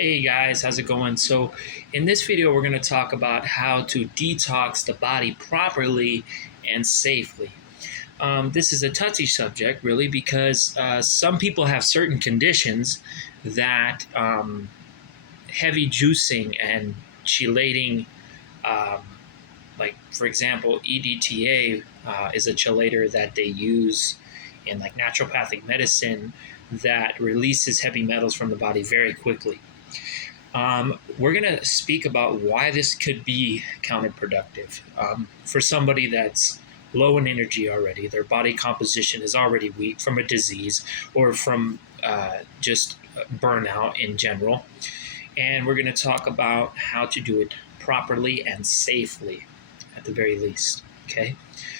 Hey guys, how's it going? So, in this video, we're going to talk about how to detox the body properly and safely. This is a touchy subject, really, because some people have certain conditions that heavy juicing and chelating, um, like for example, EDTA is a chelator that they use in like naturopathic medicine that releases heavy metals from the body very quickly. We're going to speak about why this could be counterproductive for somebody that's low in energy already. Their body composition is already weak from a disease or from just burnout in general. And we're going to talk about how to do it properly and safely, at the very least. Okay.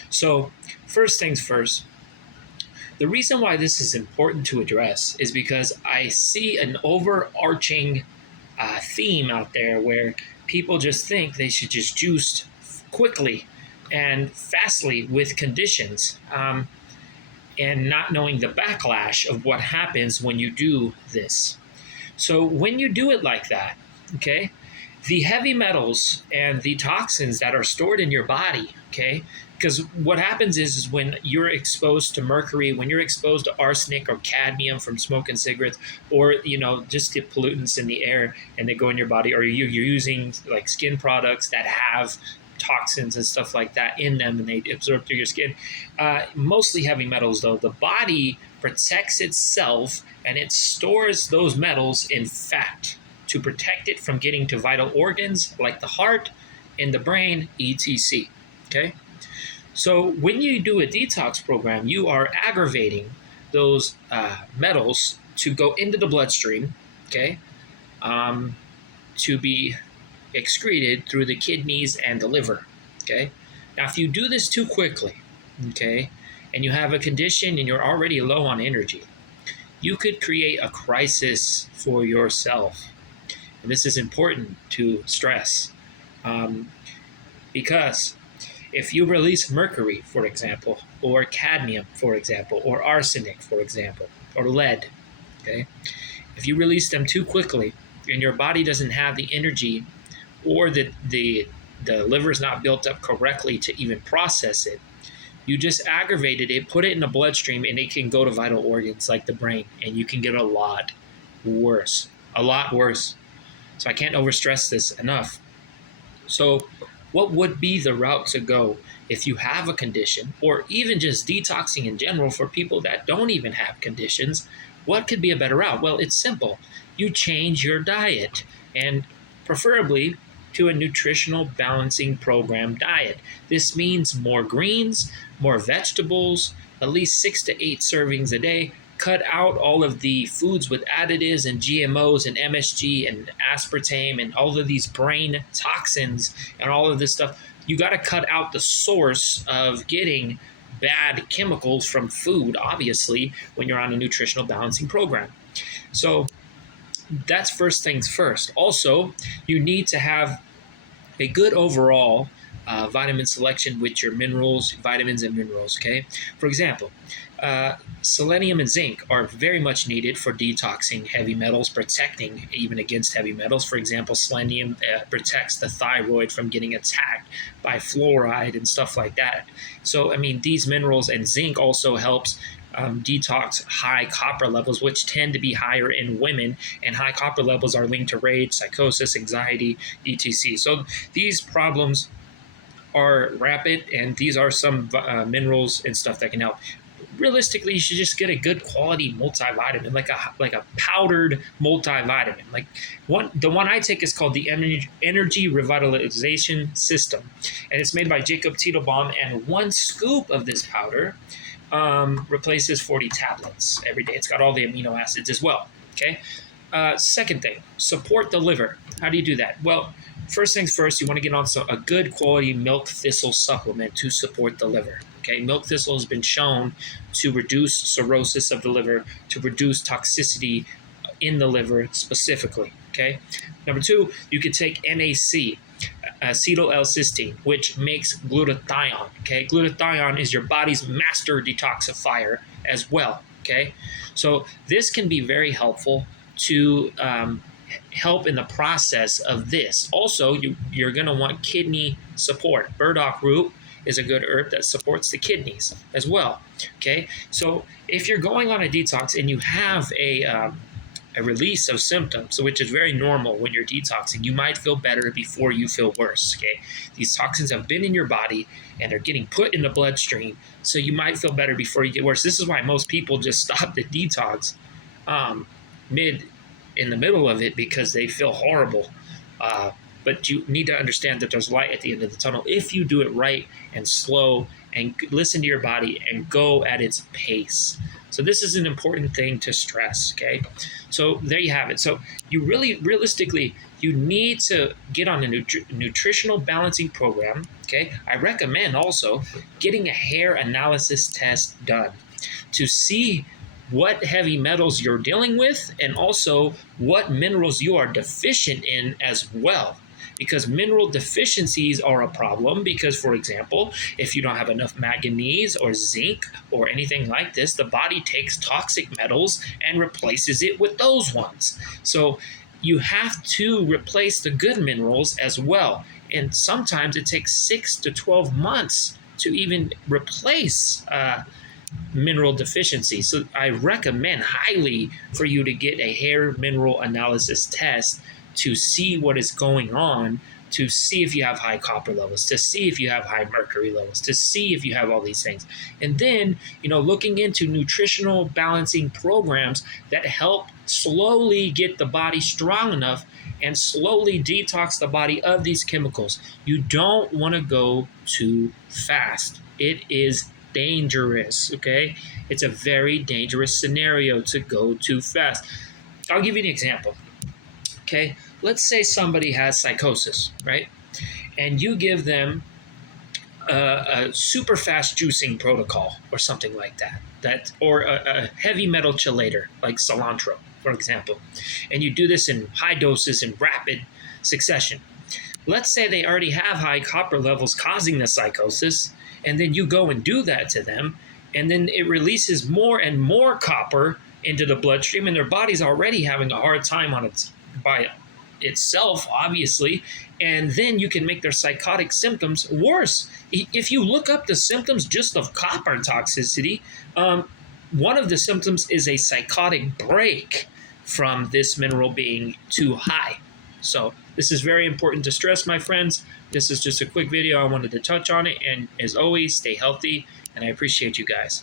So, first things first, the reason why this is important to address is because I see an overarching theme out there where people just think they should just juice quickly and fastly with conditions, and not knowing the backlash of what happens when you do this. So when you do it like that, okay, the heavy metals and the toxins that are stored in your body, okay, because what happens is when you're exposed to mercury, when you're exposed to arsenic or cadmium from smoking cigarettes, or just the pollutants in the air and they go in your body, or you're using like skin products that have toxins and stuff like that in them and they absorb through your skin, mostly heavy metals though, the body protects itself and it stores those metals in fat to protect it from getting to vital organs like the heart and the brain, etc. Okay? So when you do a detox program, you are aggravating those metals to go into the bloodstream, okay, to be excreted through the kidneys and the liver, okay? Now, if you do this too quickly, okay, and you have a condition and you're already low on energy, you could create a crisis for yourself. And this is important to stress because if you release mercury, for example, or cadmium, for example, or arsenic, for example, or lead, okay, if you release them too quickly and your body doesn't have the energy or the liver is not built up correctly to even process it, you just aggravated it, put it in the bloodstream, and it can go to vital organs like the brain, and you can get a lot worse. So I can't overstress this enough. So what would be the route to go if you have a condition, or even just detoxing in general for people that don't even have conditions? What could be a better route? Well, it's simple. You change your diet, and preferably to a nutritional balancing program diet. This means more greens, more vegetables, at least 6 to 8 servings a day. Cut out all of the foods with additives and GMOs and MSG and aspartame and all of these brain toxins and all of this stuff. You got to cut out the source of getting bad chemicals from food, obviously, when you're on a nutritional balancing program. So that's first things first. Also, you need to have a good overall vitamin selection with your minerals, vitamins and minerals, okay? For example, selenium and zinc are very much needed for detoxing heavy metals, protecting even against heavy metals. For example, selenium protects the thyroid from getting attacked by fluoride and stuff like that. So, I mean, these minerals, and zinc also helps detox high copper levels, which tend to be higher in women, and high copper levels are linked to rage, psychosis, anxiety, etc. So these problems are rapid, and these are some minerals and stuff that can help. Realistically, you should just get a good quality multivitamin, like a powdered multivitamin. Like the one I take is called the Energy Revitalization System, and it's made by Jacob Teitelbaum. And 1 scoop of this powder replaces 40 tablets every day. It's got all the amino acids as well. Okay. Second thing, support the liver. How do you do that? Well, first things first, you want to get on a good quality milk thistle supplement to support the liver. Okay, milk thistle has been shown to reduce cirrhosis of the liver, to reduce toxicity in the liver specifically. Okay. Number 2, you could take NAC, acetyl L-cysteine, which makes glutathione. Okay, glutathione is your body's master detoxifier as well. Okay, so this can be very helpful to help in the process of this. Also, you're going to want kidney support. Burdock root is a good herb that supports the kidneys as well. Okay, so if you're going on a detox and you have a release of symptoms, which is very normal when you're detoxing, you might feel better before you feel worse. Okay, these toxins have been in your body and they're getting put in the bloodstream, so you might feel better before you get worse. This is why most people just stop the detox in the middle of it, because they feel horrible. But you need to understand that there's light at the end of the tunnel if you do it right and slow and listen to your body and go at its pace. So this is an important thing to stress, okay? So there you have it. So you realistically, you need to get on a nutritional balancing program, okay? I recommend also getting a hair analysis test done to see what heavy metals you're dealing with and also what minerals you are deficient in as well. Because mineral deficiencies are a problem because, for example, if you don't have enough manganese or zinc or anything like this, the body takes toxic metals and replaces it with those ones. So you have to replace the good minerals as well. And sometimes it takes 6 to 12 months to even replace mineral deficiency. So I recommend highly for you to get a hair mineral analysis test to see what is going on, to see if you have high copper levels, to see if you have high mercury levels, to see if you have all these things. And then, looking into nutritional balancing programs that help slowly get the body strong enough and slowly detox the body of these chemicals. You don't want to go too fast. It is dangerous, okay? It's a very dangerous scenario to go too fast. I'll give you an example, okay? Let's say somebody has psychosis, right? And you give them a super fast juicing protocol or something like that, or a heavy metal chelator like cilantro, for example. And you do this in high doses in rapid succession. Let's say they already have high copper levels causing the psychosis, and then you go and do that to them, and then it releases more and more copper into the bloodstream, and their body's already having a hard time by itself, obviously, and then you can make their psychotic symptoms worse. If you look up the symptoms just of copper toxicity, one of the symptoms is a psychotic break from this mineral being too high. So this is very important to stress, my friends. This is just a quick video. I wanted to touch on it, and as always, stay healthy, and I appreciate you guys.